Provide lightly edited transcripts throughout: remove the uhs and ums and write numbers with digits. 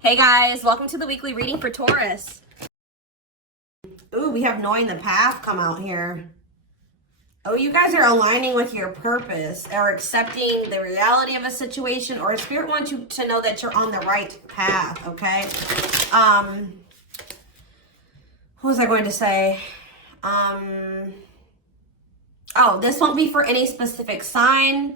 Hey guys, welcome to the weekly reading for Taurus. Ooh, we have knowing the path come out here. Oh, you guys are aligning with your purpose or accepting the reality of a situation, or Spirit wants you to know that you're on the right path, okay? What was I going to say? Oh, this won't be for any specific sign.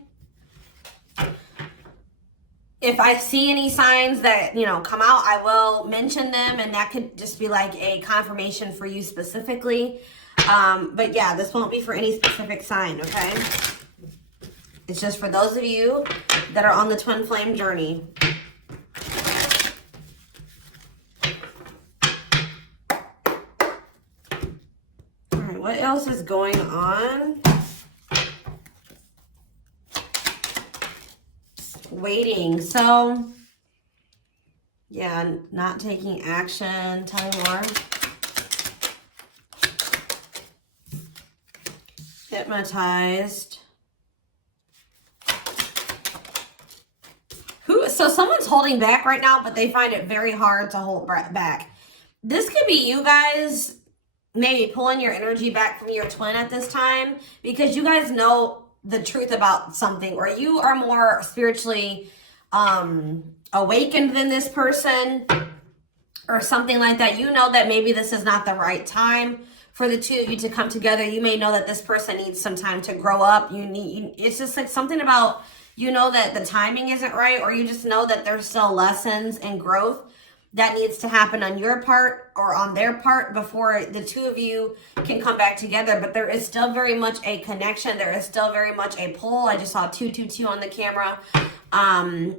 If I see any signs that, come out, I will mention them, and that could just be like a confirmation for you specifically. But yeah, this won't be for any specific sign, okay? It's just for those of you that are on the twin flame journey. All right, what else is going on? Waiting. So, yeah, not taking action. Tell me more. Hypnotized. So someone's holding back right now, but they find it very hard to hold back. This could be you guys maybe pulling your energy back from your twin at this time, because you guys know the truth about something, or you are more spiritually awakened than this person or something like that. You know that maybe this is not the right time for the two of you to come together. You may know that this person needs some time to grow up. It's just like something about, that the timing isn't right, or you just know that there's still lessons and growth that needs to happen on your part or on their part before the two of you can come back together. But there is still very much a connection. There is still very much a pull. I just saw 222 on the camera.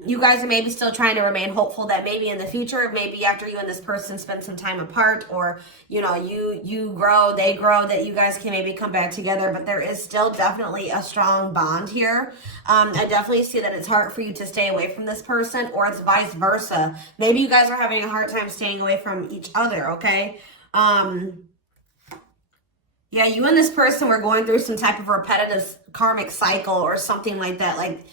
You guys are maybe still trying to remain hopeful that maybe in the future, maybe after you and this person spend some time apart, or, you grow, they grow, that you guys can maybe come back together. But there is still definitely a strong bond here. I definitely see that it's hard for you to stay away from this person, or it's vice versa. Maybe you guys are having a hard time staying away from each other, okay? Yeah, you and this person were going through some type of repetitive karmic cycle or something like that, like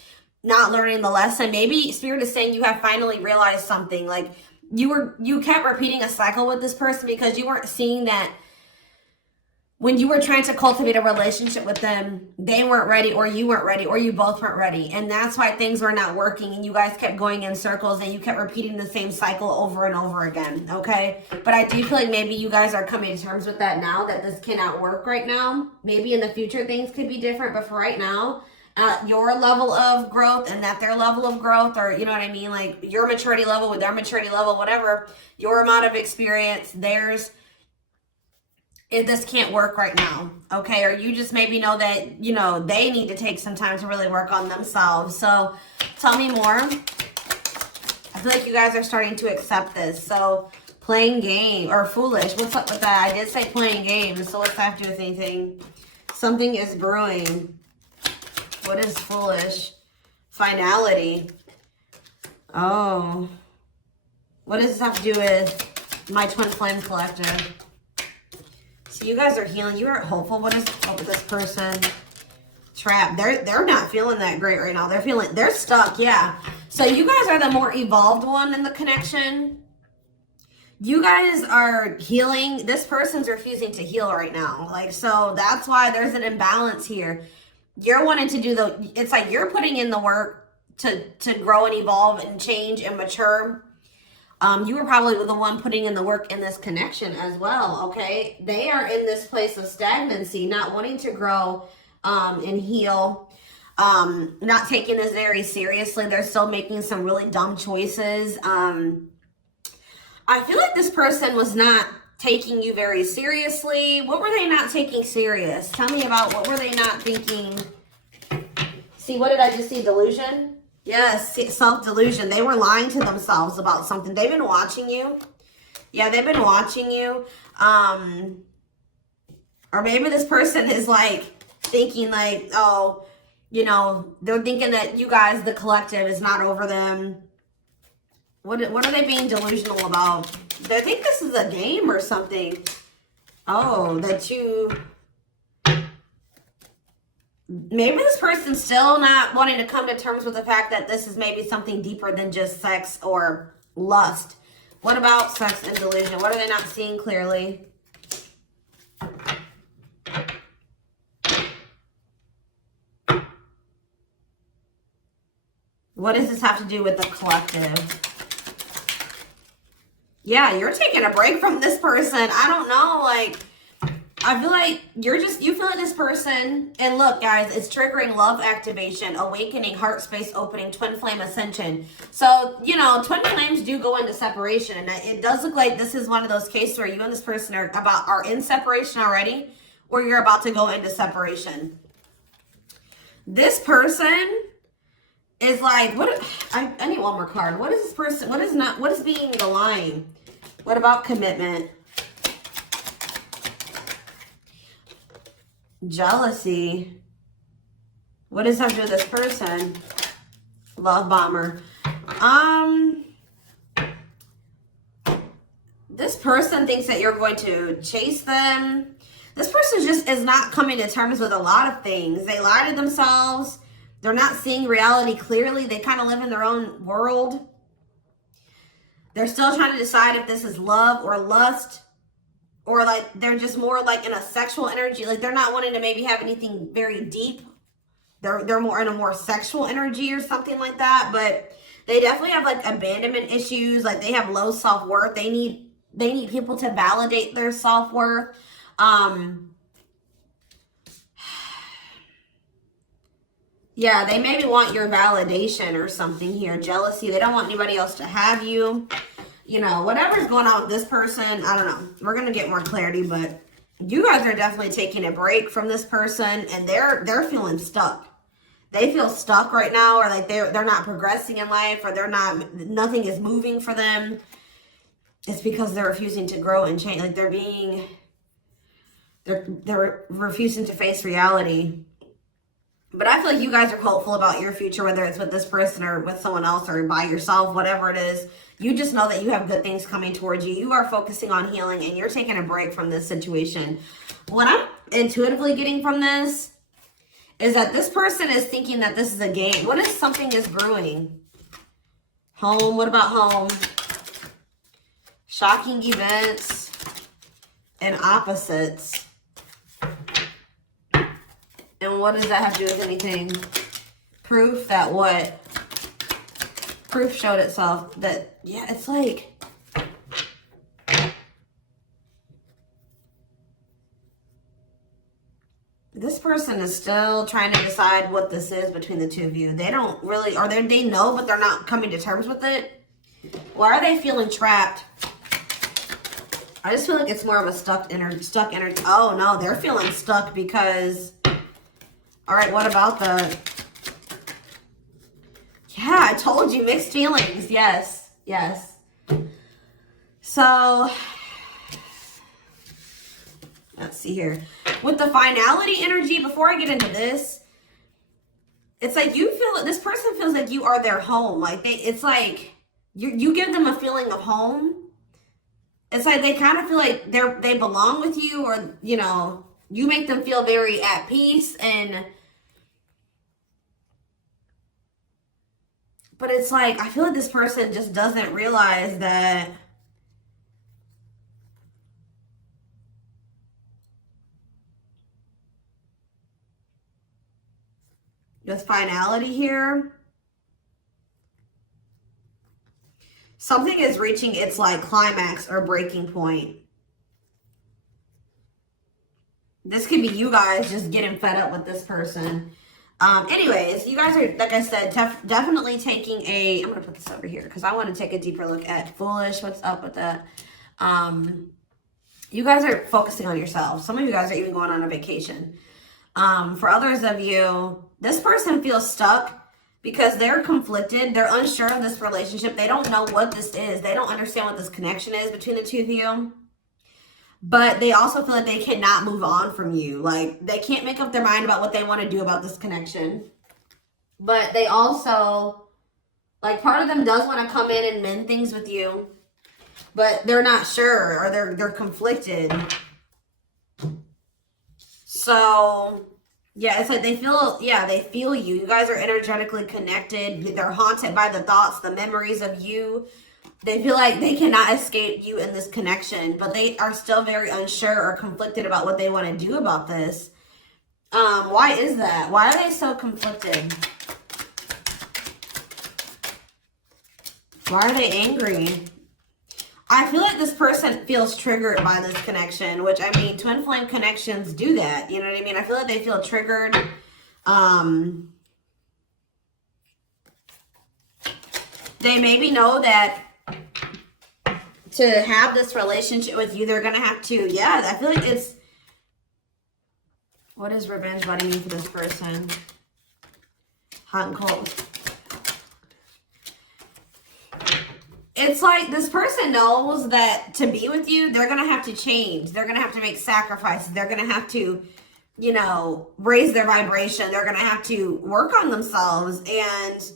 not learning the lesson. Maybe Spirit is saying you have finally realized something. Like you kept repeating a cycle with this person because you weren't seeing that when you were trying to cultivate a relationship with them, they weren't ready, or you weren't ready, or you both weren't ready. And that's why things were not working, and you guys kept going in circles, and you kept repeating the same cycle over and over again, okay? But I do feel like maybe you guys are coming to terms with that now, that this cannot work right now. Maybe in the future things could be different, but for right now, your level of growth and that their level of growth, or you know what I mean, like your maturity level with their maturity level, whatever, your amount of experience, theirs, this can't work right now, okay? Or you just maybe know that, they need to take some time to really work on themselves. So tell me more. I feel like you guys are starting to accept this. So playing game, or foolish, what's up with that? I did say playing games, so what's that have to do with anything? Something is brewing. What is foolish? Finality. Oh. What does this have to do with my twin flame collective? So you guys are healing. You are hopeful. What is up with this person? Trapped. They're not feeling that great right now. They're stuck, yeah. So you guys are the more evolved one in the connection. You guys are healing. This person's refusing to heal right now. So that's why there's an imbalance here. You're wanting to do it's like you're putting in the work to grow and evolve and change and mature. You were probably the one putting in the work in this connection as well, okay? They are in this place of stagnancy, not wanting to grow and heal, not taking this very seriously. They're still making some really dumb choices. I feel like this person was not taking you very seriously. What were they not taking serious? Tell me about what were they not thinking? See, what did I just see? Delusion? Yes, self-delusion. They were lying to themselves about something. They've been watching you. Yeah, they've been watching you. Or maybe this person is thinking oh, they're thinking that you guys, the collective, is not over them. What are they being delusional about? They think this is a game or something. Oh, that you... Maybe this person's still not wanting to come to terms with the fact that this is maybe something deeper than just sex or lust. What about sex and delusion? What are they not seeing clearly? What does this have to do with the collective? Yeah, you're taking a break from this person. I don't know, like, I feel like you feel like this person, and look, guys, it's triggering love activation, awakening, heart space opening, twin flame ascension. So, you know, twin flames do go into separation, and it does look like this is one of those cases where you and this person are in separation already, or you're about to go into separation. This person is like, I need one more card. What is this person, what is being the line? What about commitment? Jealousy. What does that have to do with this person? Love bomber. This person thinks that you're going to chase them. This person just is not coming to terms with a lot of things. They lie to themselves. They're not seeing reality clearly. They kind of live in their own world. They're still trying to decide if this is love or lust. Or like they're just more like in a sexual energy. Like they're not wanting to maybe have anything very deep. They're more in a more sexual energy or something like that. But they definitely have like abandonment issues. Like they have low self-worth. They need people to validate their self-worth. Yeah, they maybe want your validation or something here. Jealousy. They don't want anybody else to have you. You know, whatever's going on with this person, I don't know. We're going to get more clarity, but you guys are definitely taking a break from this person, and they're feeling stuck. They feel stuck right now, or like they're not progressing in life, or nothing is moving for them. It's because they're refusing to grow and change. Like they're refusing to face reality. But I feel like you guys are hopeful about your future, whether it's with this person or with someone else or by yourself, whatever it is. You just know that you have good things coming towards you. You are focusing on healing and you're taking a break from this situation. What I'm intuitively getting from this is that this person is thinking that this is a game. What if something is brewing? Home. What about home? Shocking events and opposites. And what does that have to do with anything? Proof that what? Proof showed itself that, yeah, it's like, this person is still trying to decide what this is between the two of you. They don't really, or they know, but they're not coming to terms with it. Why are they feeling trapped? I just feel like it's more of a stuck energy. Oh no, they're feeling stuck because, all right, what about the, yeah, I told you, mixed feelings. Yes, yes. So, let's see here. With the finality energy, before I get into this, it's like you feel, this person feels like you are their home. Like it's like you give them a feeling of home. It's like they kind of feel like they belong with you, or, you know, you make them feel very at peace. But it's like, I feel like this person just doesn't realize that this finality here, something is reaching its like climax or breaking point. This could be you guys just getting fed up with this person. Anyways, you guys are, like I said, definitely taking a, I'm going to put this over here because I want to take a deeper look at foolish. What's up with that? You guys are focusing on yourself. Some of you guys are even going on a vacation. For others of you, this person feels stuck because they're conflicted. They're unsure of this relationship. They don't know what this is. They don't understand what this connection is between the two of you. But they also feel like they cannot move on from you. Like, they can't make up their mind about what they want to do about this connection. But they also, like, part of them does want to come in and mend things with you. But they're not sure, or they're conflicted. So, yeah, it's like they feel you. You guys are energetically connected. They're haunted by the thoughts, the memories of you They feel like they cannot escape you in this connection, but they are still very unsure or conflicted about what they want to do about this. Why is that? Why are they so conflicted? Why are they angry? I feel like this person feels triggered by this connection, which, I mean, twin flame connections do that. You know what I mean? I feel like they feel triggered. They maybe know that to have this relationship with you, they're going to have to, yeah, I feel like it's, what does revenge body mean for this person? Hot and cold. It's like this person knows that to be with you, they're going to have to change. They're going to have to make sacrifices. They're going to have to, you know, raise their vibration. They're going to have to work on themselves. And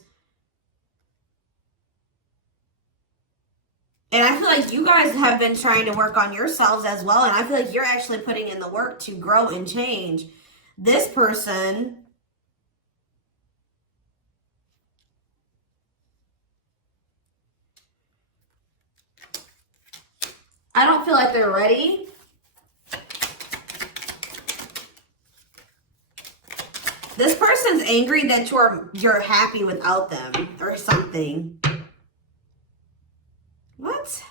I feel like you guys have been trying to work on yourselves as well. And I feel like you're actually putting in the work to grow and change. This person, I don't feel like they're ready. This person's angry that you're happy without them or something. What?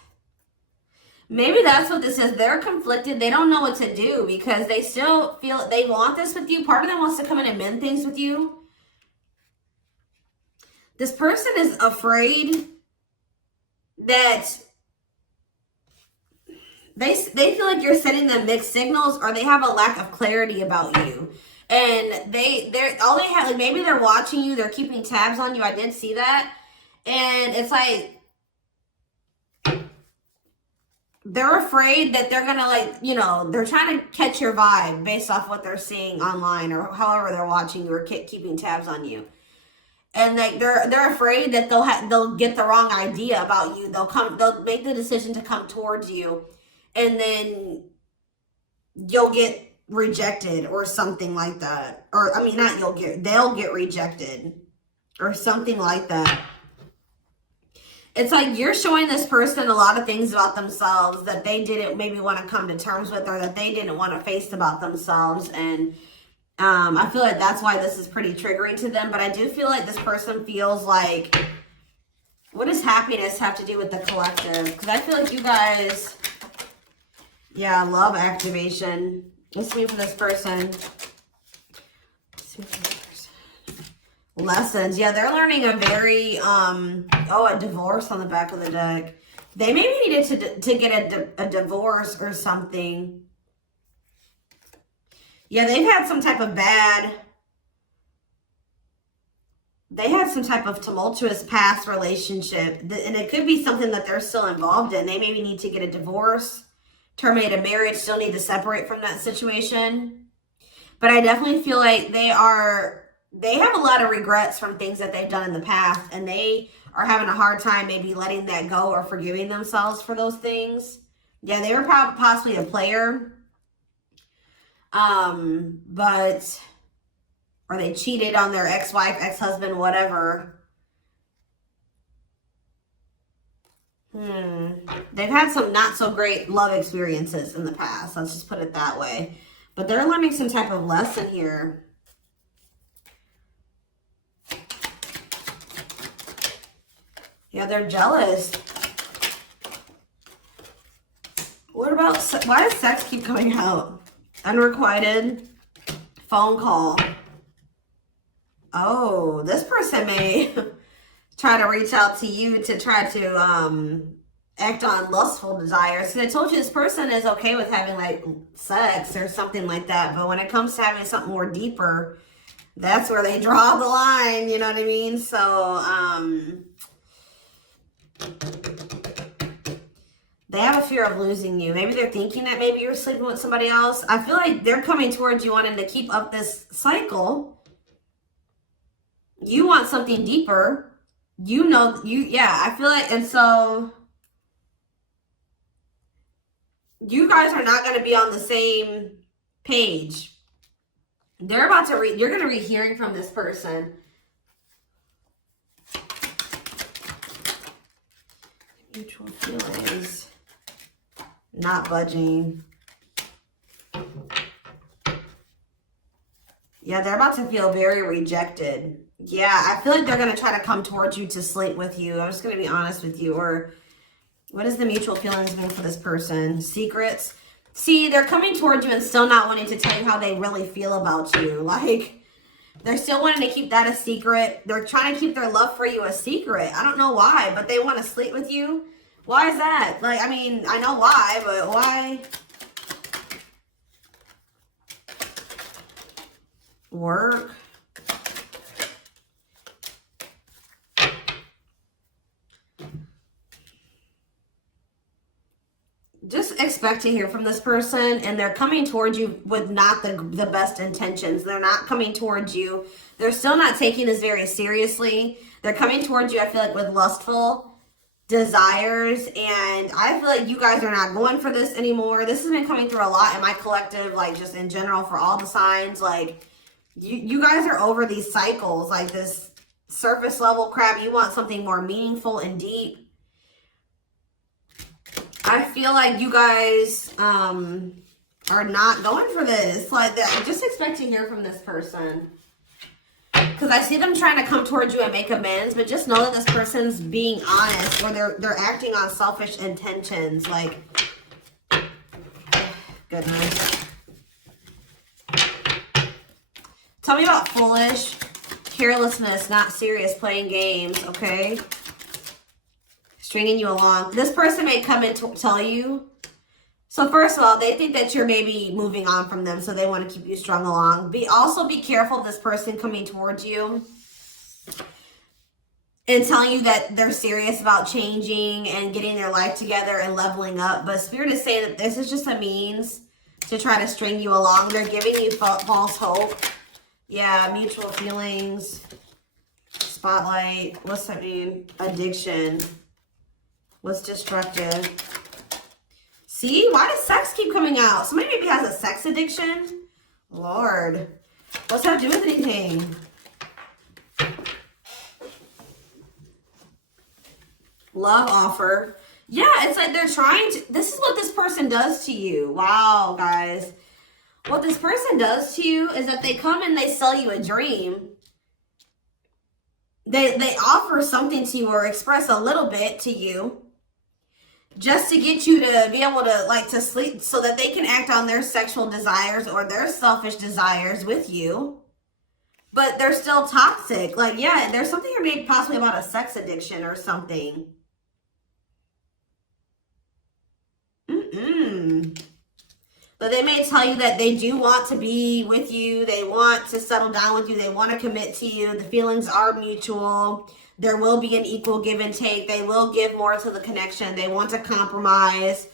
Maybe that's what this is. They're conflicted. They don't know what to do because they still feel they want this with you. Part of them wants to come in and mend things with you. This person is afraid that they feel like you're sending them mixed signals, or they have a lack of clarity about you. And they're all they have, like, maybe they're watching you, they're keeping tabs on you. I did see that. And it's like they're afraid that they're gonna, like, you know, they're trying to catch your vibe based off what they're seeing online or however they're watching you or keeping tabs on you. And like they're afraid that they'll get the wrong idea about you. They'll make the decision to come towards you, and then you'll get rejected or something like that. Or I mean, they'll get rejected or something like that. It's like you're showing this person a lot of things about themselves that they didn't maybe want to come to terms with, or that they didn't want to face about themselves. And I feel like that's why this is pretty triggering to them. But I do feel like this person feels like, what does happiness have to do with the collective? Because I feel like you guys, yeah, love activation. What's mean for this person? Lessons. Yeah, they're learning a very, a divorce on the back of the deck. They maybe needed to get a divorce or something. Yeah, they've had some type of they had some type of tumultuous past relationship. And it could be something that they're still involved in. They maybe need to get a divorce, terminate a marriage, still need to separate from that situation. But I definitely feel like they have a lot of regrets from things that they've done in the past. And they are having a hard time maybe letting that go or forgiving themselves for those things. Yeah, they were possibly a player. Or they cheated on their ex-wife, ex-husband, whatever. They've had some not so great love experiences in the past. Let's just put it that way. But they're learning some type of lesson here. Yeah, they're jealous. What about, why does sex keep coming out? Unrequited phone call. Oh, this person may try to reach out to you to try to act on lustful desires. So I told you this person is okay with having like sex or something like that. But when it comes to having something more deeper, that's where they draw the line. You know what I mean? So they have a fear of losing you. Maybe they're thinking that maybe you're sleeping with somebody else. I feel like they're coming towards you wanting to keep up this cycle. You want something deeper. You know, I feel like, and so you guys are not going to be on the same page. They're about to you're going to be hearing from this person. Mutual feelings. Not budging. Yeah, they're about to feel very rejected. Yeah, I feel like they're going to try to come towards you to sleep with you. I'm just going to be honest with you. Or what is the mutual feelings mean for this person? Secrets. See, they're coming towards you and still not wanting to tell you how they really feel about you. Like, they're still wanting to keep that a secret. They're trying to keep their love for you a secret. I don't know why, but they want to sleep with you. Why is that? Like, I mean, I know why, but why? Work. Just expect to hear from this person, and they're coming towards you with not the best intentions. They're not coming towards you. They're still not taking this very seriously. They're coming towards you, I feel like, with lustful desires, and I feel like you guys are not going for this anymore. This has been coming through a lot in my collective, like just in general for all the signs. Like you guys are over these cycles, like this surface level crap. You want something more meaningful and deep. I feel like you guys are not going for this. Like that. Just expect to hear from this person. Because I see them trying to come towards you and make amends, but just know that this person's being honest, or they're acting on selfish intentions. Like, goodness. Tell me about foolish, carelessness, not serious, playing games, okay? Stringing you along. This person may come and tell you. So first of all, they think that you're maybe moving on from them, so they want to keep you strung along. Also be careful of this person coming towards you and telling you that they're serious about changing and getting their life together and leveling up. But Spirit is saying that this is just a means to try to string you along. They're giving you false hope. Yeah, mutual feelings. Spotlight. What's that mean? Addiction. What's destructive? See, why does sex keep coming out? Somebody maybe has a sex addiction. Lord, what's that do with anything? Love offer. Yeah, it's like they're trying to, this is what this person does to you. Wow, guys. What this person does to you is that they come and they sell you a dream. They offer something to you or express a little bit to you, just to get you to be able to, like, to sleep so that they can act on their sexual desires or their selfish desires with you. But they're still toxic. Like, yeah, there's something here maybe possibly about a sex addiction or something. But they may tell you that they do want to be with you. They want to settle down with you. They want to commit to you. The feelings are mutual. There will be an equal give and take. They will give more to the connection. They want to compromise.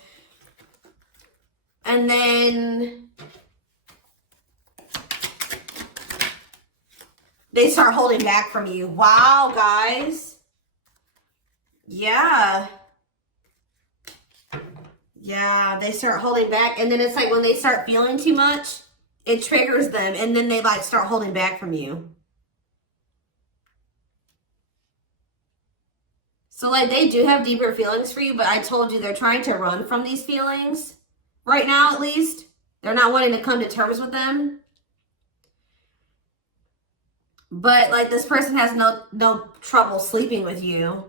And then they start holding back from you. Wow, guys. Yeah. Yeah, they start holding back. And then it's like when they start feeling too much, it triggers them. And then they like start holding back from you. So like they do have deeper feelings for you, but I told you they're trying to run from these feelings. Right now, at least. They're not wanting to come to terms with them. But like this person has no trouble sleeping with you.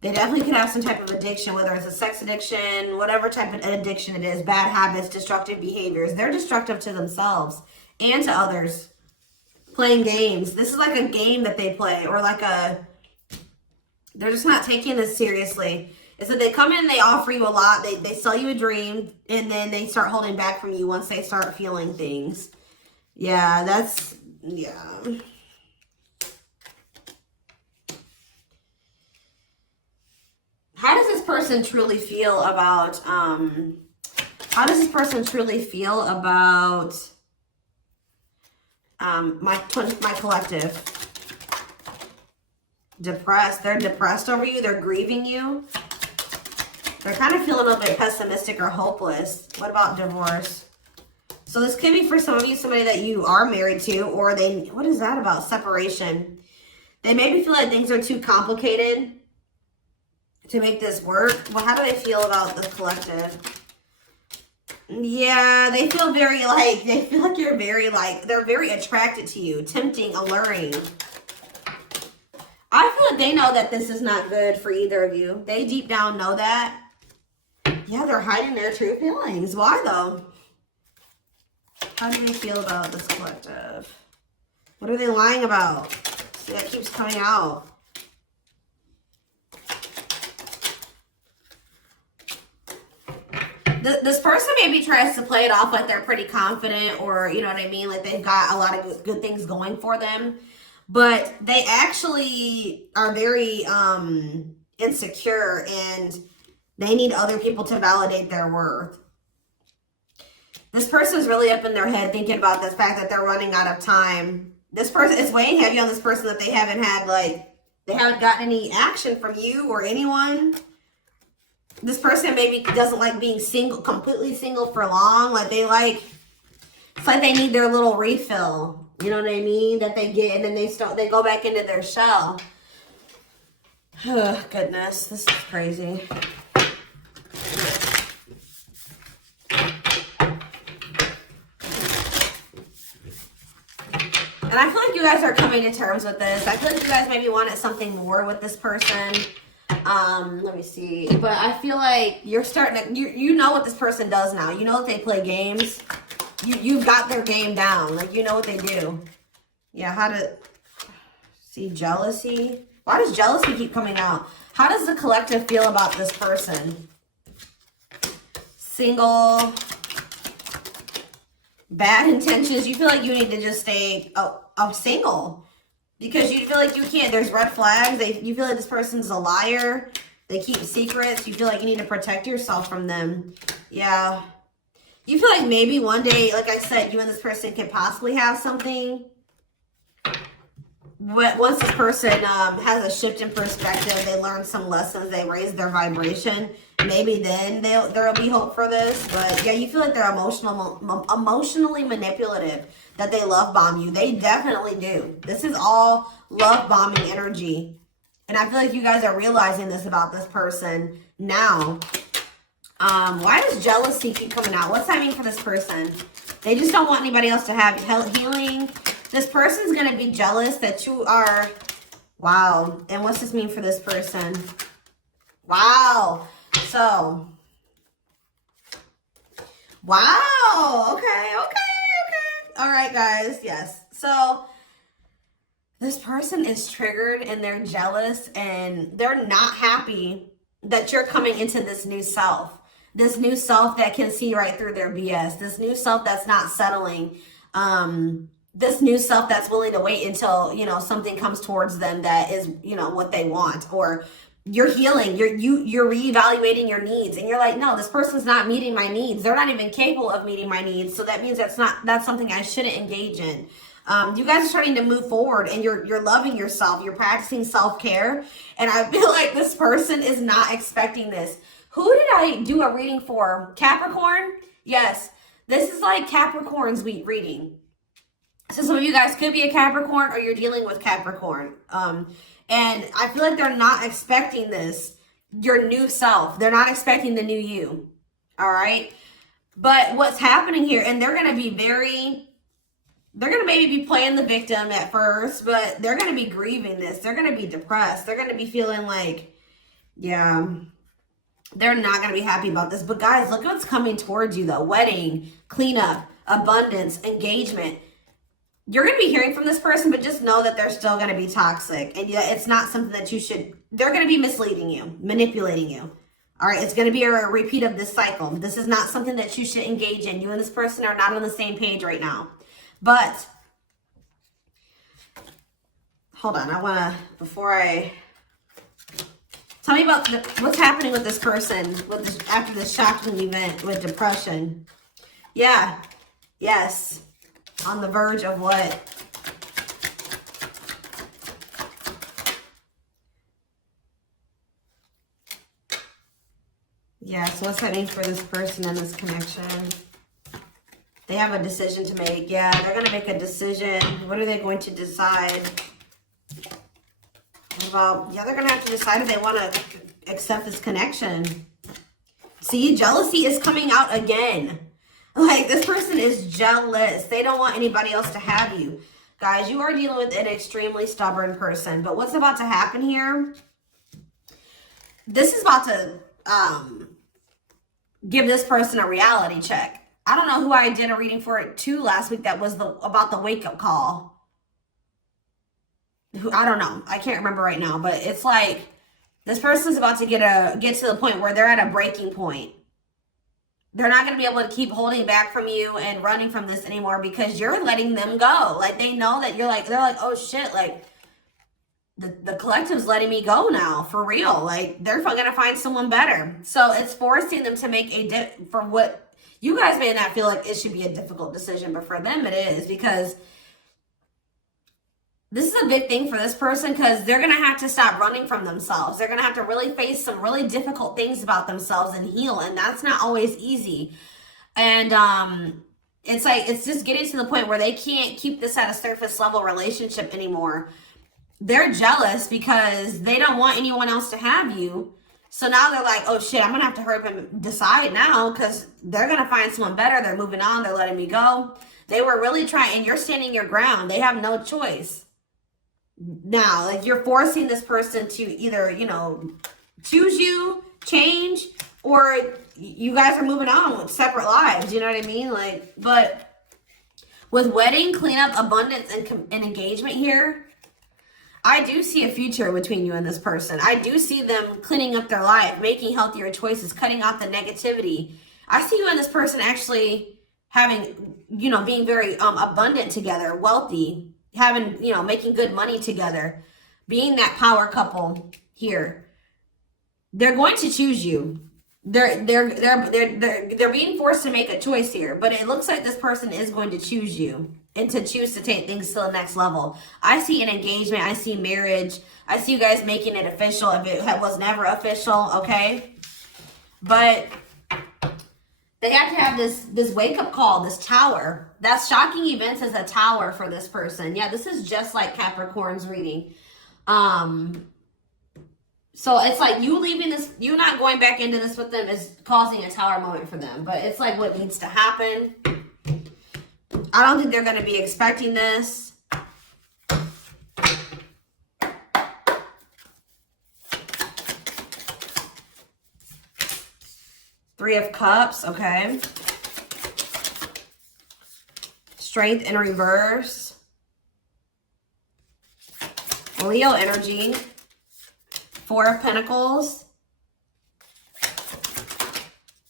They definitely could have some type of addiction, whether it's a sex addiction, whatever type of addiction it is, bad habits, destructive behaviors. They're destructive to themselves and to others. Playing games. This is like a game that they play, or like they're just not taking this seriously. It's that they come in and they offer you a lot. They sell you a dream, and then they start holding back from you once they start feeling things. Yeah, yeah. How does this person truly feel about, my collective? Depressed. They're depressed over you. They're grieving you. They're kind of feeling a little bit pessimistic or hopeless. What about divorce? So this could be for some of you, somebody that you are married to, or what is that about? Separation. They maybe feel like things are too complicated to make this work. Well, how do they feel about the collective? Yeah, they feel very like, they feel like you're very like, they're very attracted to you, tempting, alluring. I feel like they know that this is not good for either of you. They deep down know that. Yeah, they're hiding their true feelings. Why though? How do they feel about this collective? What are they lying about? See, that keeps coming out. This person maybe tries to play it off like they're pretty confident, or you know what I mean, like they've got a lot of good things going for them, but they actually are very insecure, and they need other people to validate their worth. This person's really up in their head thinking about the fact that they're running out of time. This person is weighing heavy on this person that they haven't had, like, they haven't gotten any action from you or anyone. This person maybe doesn't like being single, completely single for long. Like they like, it's like they need their little refill. You know what I mean? That they get, and then they go back into their shell. Oh, goodness, this is crazy. And I feel like you guys are coming to terms with this. I feel like you guys maybe wanted something more with this person. Let me see. But I feel like you're starting to, you know what this person does now. You know that they play games. You've got their game down. Like, you know what they do. Yeah, how to see jealousy. Why does jealousy keep coming out? How does the collective feel about this person? Single. Bad intentions. You feel like you need to just stay single. Because you feel like you can't, there's red flags. You feel like this person's a liar. They keep secrets. You feel like you need to protect yourself from them. Yeah. You feel like maybe one day, like I said, you and this person could possibly have something. But once this person has a shift in perspective, they learn some lessons, they raise their vibration, maybe then there'll be hope for this. But yeah, you feel like they're emotionally manipulative, that they love bomb you. They definitely do. This is all love bombing energy. And I feel like you guys are realizing this about this person now. Why does jealousy keep coming out? What's that mean for this person? They just don't want anybody else to have healing. This person's going to be jealous that you are, wow. And what's this mean for this person? Wow. So, wow. Okay. All right, guys. Yes. So, this person is triggered and they're jealous and they're not happy that you're coming into this new self. This new self that can see right through their BS. This new self that's not settling. This new self that's willing to wait until, you know, something comes towards them that is, you know, what they want. Or you're healing, you're reevaluating your needs, and you're like, no, this person's not meeting my needs. They're not even capable of meeting my needs. So that means that's something I shouldn't engage in. You guys are starting to move forward, and you're loving yourself. You're practicing self-care. And I feel like this person is not expecting this. Who did I do a reading for? Capricorn? Yes. This is like Capricorn's reading. So some of you guys could be a Capricorn, or you're dealing with Capricorn. And I feel like they're not expecting this, your new self. They're not expecting the new you. All right. But what's happening here, and they're going to be they're going to maybe be playing the victim at first, but they're going to be grieving this. They're going to be depressed. They're going to be feeling like, yeah, they're not going to be happy about this. But guys, look what's coming towards you though. Wedding, cleanup, abundance, engagement. You're going to be hearing from this person, but just know that they're still going to be toxic. And yeah, it's not something that you should, they're going to be misleading you, manipulating you. All right, it's going to be a repeat of this cycle. This is not something that you should engage in. You and this person are not on the same page right now. But, hold on, I want to, before I, tell me about what's happening with this person with this, after this shocking event with depression. Yeah, yes. On the verge of what? Yeah, so what's that mean for this person and this connection? They have a decision to make. Yeah, they're going to make a decision. What are they going to decide? What about, yeah, they're going to have to decide if they want to accept this connection. See, jealousy is coming out again. Like, this person is jealous. They don't want anybody else to have you. Guys, you are dealing with an extremely stubborn person. But what's about to happen here? This is about to give this person a reality check. I don't know who I did a reading for it too last week that was about the wake-up call. I don't know. I can't remember right now. But it's like this person's about to get to the point where they're at a breaking point. They're not going to be able to keep holding back from you and running from this anymore because you're letting them go. Like, they know that you're like, they're like, oh shit, like, the collective's letting me go now, for real. Like, they're going to find someone better. So it's forcing them to make for what you guys may not feel like it should be a difficult decision, but for them it is, because this is a big thing for this person, because they're going to have to stop running from themselves. They're going to have to really face some really difficult things about themselves and heal. And that's not always easy. And it's like, it's just getting to the point where they can't keep this at a surface level relationship anymore. They're jealous because they don't want anyone else to have you. So now they're like, oh shit, I'm going to have to hurry up and decide now, because they're going to find someone better. They're moving on. They're letting me go. They were really trying, and you're standing your ground. They have no choice. Now, like, you're forcing this person to either, you know, choose you, change, or you guys are moving on with separate lives. You know what I mean? Like, but with wedding, cleanup, abundance, and engagement here, I do see a future between you and this person. I do see them cleaning up their life, making healthier choices, cutting out the negativity. I see you and this person actually having, you know, being very abundant together, wealthy, having, you know, making good money together, being that power couple here. They're going to choose you. They're being forced to make a choice here, but it looks like this person is going to choose you and to choose to take things to the next level. I see an engagement. I see marriage. I see you guys making it official if it was never official, okay? But they have to have this wake-up call, this tower. That's shocking events as a tower for this person. Yeah, this is just like Capricorn's reading. So it's like you leaving this, you not going back into this with them is causing a tower moment for them. But it's like what needs to happen. I don't think they're going to be expecting this. Three of Cups, okay. Strength in reverse. Leo energy. Four of Pentacles.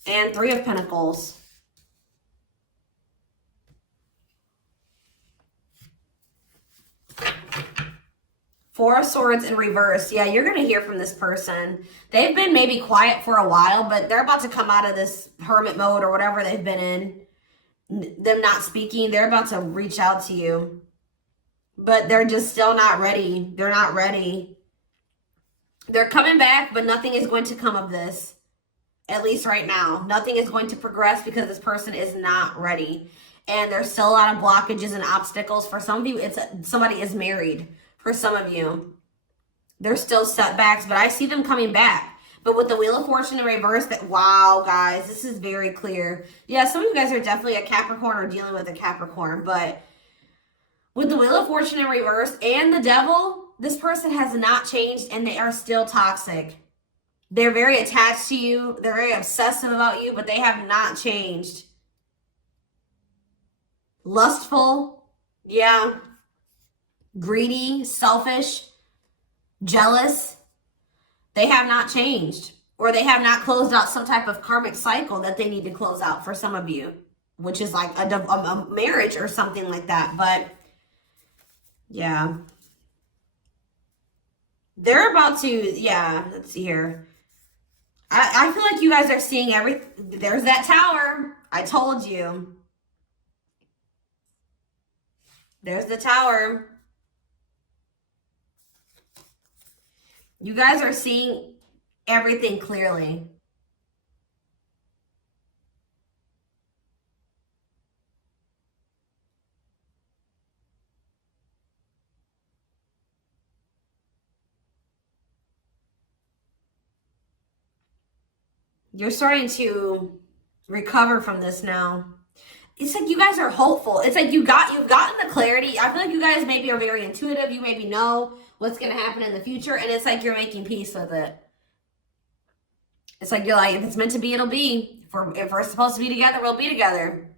And Three of Pentacles. Four of Swords in reverse. Yeah, you're going to hear from this person. They've been maybe quiet for a while, but they're about to come out of this hermit mode or whatever they've been in. Them not speaking. They're about to reach out to you. But they're just still not ready. They're not ready. They're coming back, but nothing is going to come of this. At least right now. Nothing is going to progress because this person is not ready. And there's still a lot of blockages and obstacles. For some of you, somebody is married. For some of you, there's still setbacks, but I see them coming back. But with the Wheel of Fortune in reverse, wow, guys, this is very clear. Yeah, some of you guys are definitely a Capricorn or dealing with a Capricorn, but with the Wheel of Fortune in reverse and the Devil, this person has not changed and they are still toxic. They're very attached to you. They're very obsessive about you, but they have not changed. Lustful, yeah. Greedy, selfish, jealous. They have not changed, or they have not closed out some type of karmic cycle that they need to close out for some of you, which is like a marriage or something like that. But yeah, they're about to, yeah, let's see here. I feel like you guys are seeing everything. There's that tower. I told you. There's the tower. You guys are seeing everything clearly. You're starting to recover from this now. It's like you guys are hopeful. It's like you've gotten the clarity. I feel like you guys maybe are very intuitive. You maybe know what's going to happen in the future. And it's like you're making peace with it. It's like you're like, if it's meant to be, it'll be. If we're supposed to be together, we'll be together.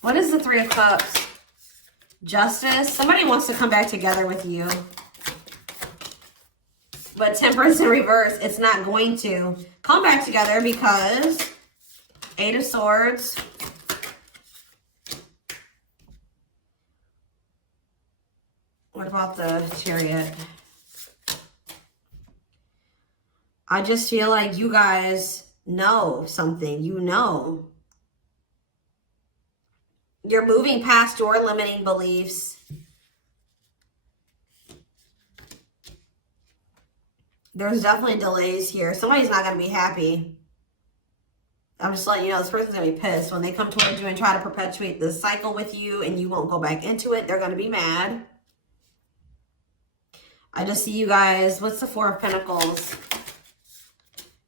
What is the Three of Cups? Justice. Somebody wants to come back together with you. But Temperance in reverse, it's not going to come back together because Eight of Swords. What about the Chariot? I just feel like you guys know something. You know. You're moving past your limiting beliefs. There's definitely delays here. Somebody's not going to be happy. I'm just letting you know this person's going to be pissed. When they come towards you and try to perpetuate this cycle with you and you won't go back into it, they're going to be mad. I just see you guys. What's the Four of Pentacles?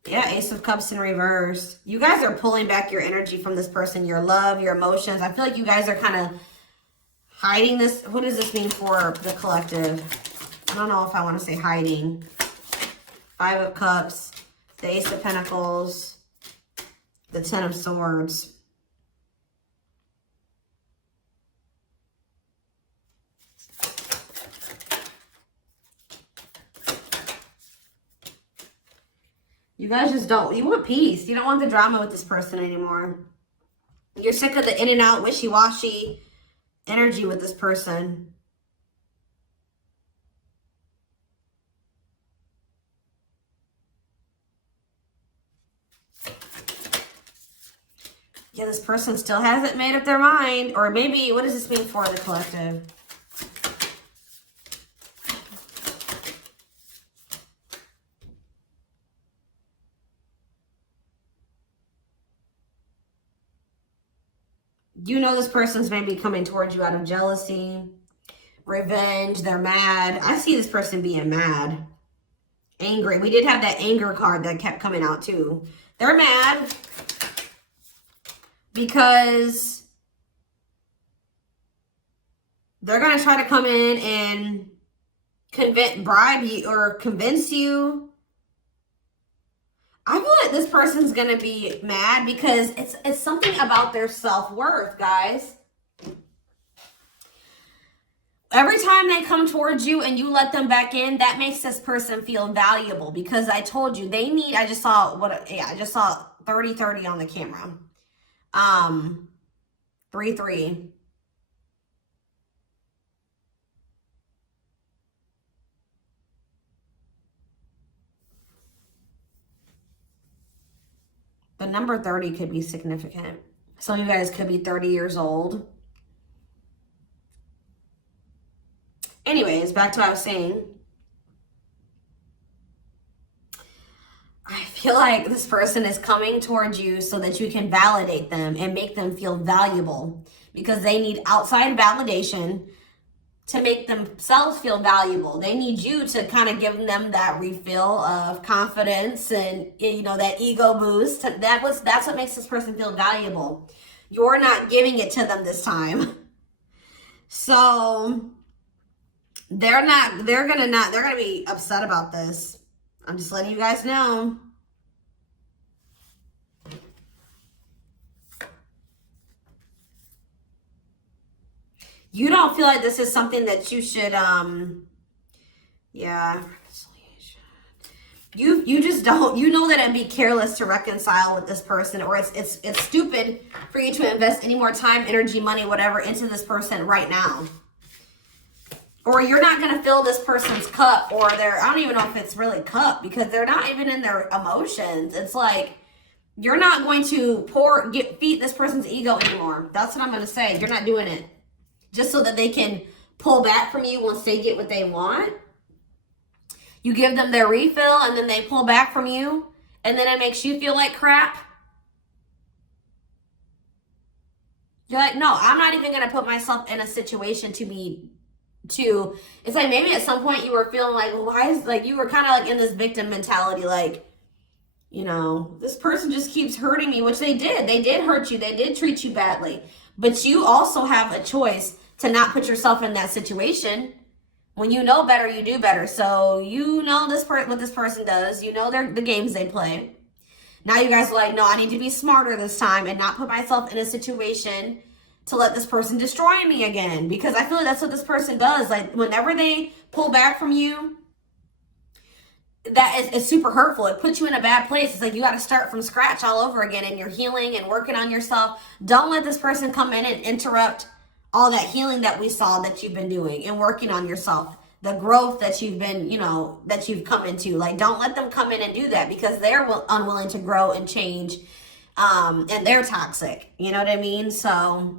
Yeah, Ace of Cups in reverse. You guys are pulling back your energy from this person, your love, your emotions. I feel like you guys are kind of hiding this. What does this mean for the collective? I don't know if I want to say hiding. Five of Cups, the Ace of Pentacles, the Ten of Swords. You guys just don't, you want peace. You don't want the drama with this person anymore. You're sick of the in and out, wishy-washy energy with this person. Yeah, this person still hasn't made up their mind. Or maybe, what does this mean for the collective? You know this person's maybe coming towards you out of jealousy, revenge. They're mad. I see this person being mad, angry. We did have that anger card that kept coming out too. They're mad because they're going to try to come in and bribe you or convince you. I feel like this person's going to be mad because it's something about their self-worth, guys. Every time they come towards you and you let them back in, that makes this person feel valuable because I told you they need, I just saw 30-30 on the camera. 3-3. The number 30 could be significant. Some of you guys could be 30 years old. Anyways, back to what I was saying. I feel like this person is coming towards you so that you can validate them and make them feel valuable because they need outside validation to make themselves feel valuable. They need you to kind of give them that refill of confidence and, you know, that ego boost. That's what makes this person feel valuable. You're not giving it to them this time. So they're gonna be upset about this. I'm just letting you guys know. You don't feel like this is something that you should, yeah. You just don't, you know that it'd be careless to reconcile with this person, or it's stupid for you to invest any more time, energy, money, whatever, into this person right now. Or you're not going to fill this person's cup, or I don't even know if it's really cup, because they're not even in their emotions. It's like, you're not going to feed this person's ego anymore. That's what I'm going to say. You're not doing it. Just so that they can pull back from you once they get what they want. You give them their refill and then they pull back from you. And then it makes you feel like crap. You're like, no, I'm not even going to put myself in a situation to, it's like maybe at some point you were feeling like, well, why is, like, you were kind of like in this victim mentality, like, you know, this person just keeps hurting me, which they did hurt you, they did treat you badly, but you also have a choice to not put yourself in that situation. When you know better, you do better. So you know what this person does, you know the games they play. Now you guys are like, no, I need to be smarter this time and not put myself in a situation to let this person destroy me again. Because I feel like that's what this person does. Like, whenever they pull back from you, that is super hurtful. It puts you in a bad place. It's like you got to start from scratch all over again, and you're healing and working on yourself. Don't let this person come in and interrupt all that healing that we saw that you've been doing and working on yourself. The growth that you've been, you know, that you've come into. Like, don't let them come in and do that, because they're unwilling to grow and change. And they're toxic. You know what I mean? So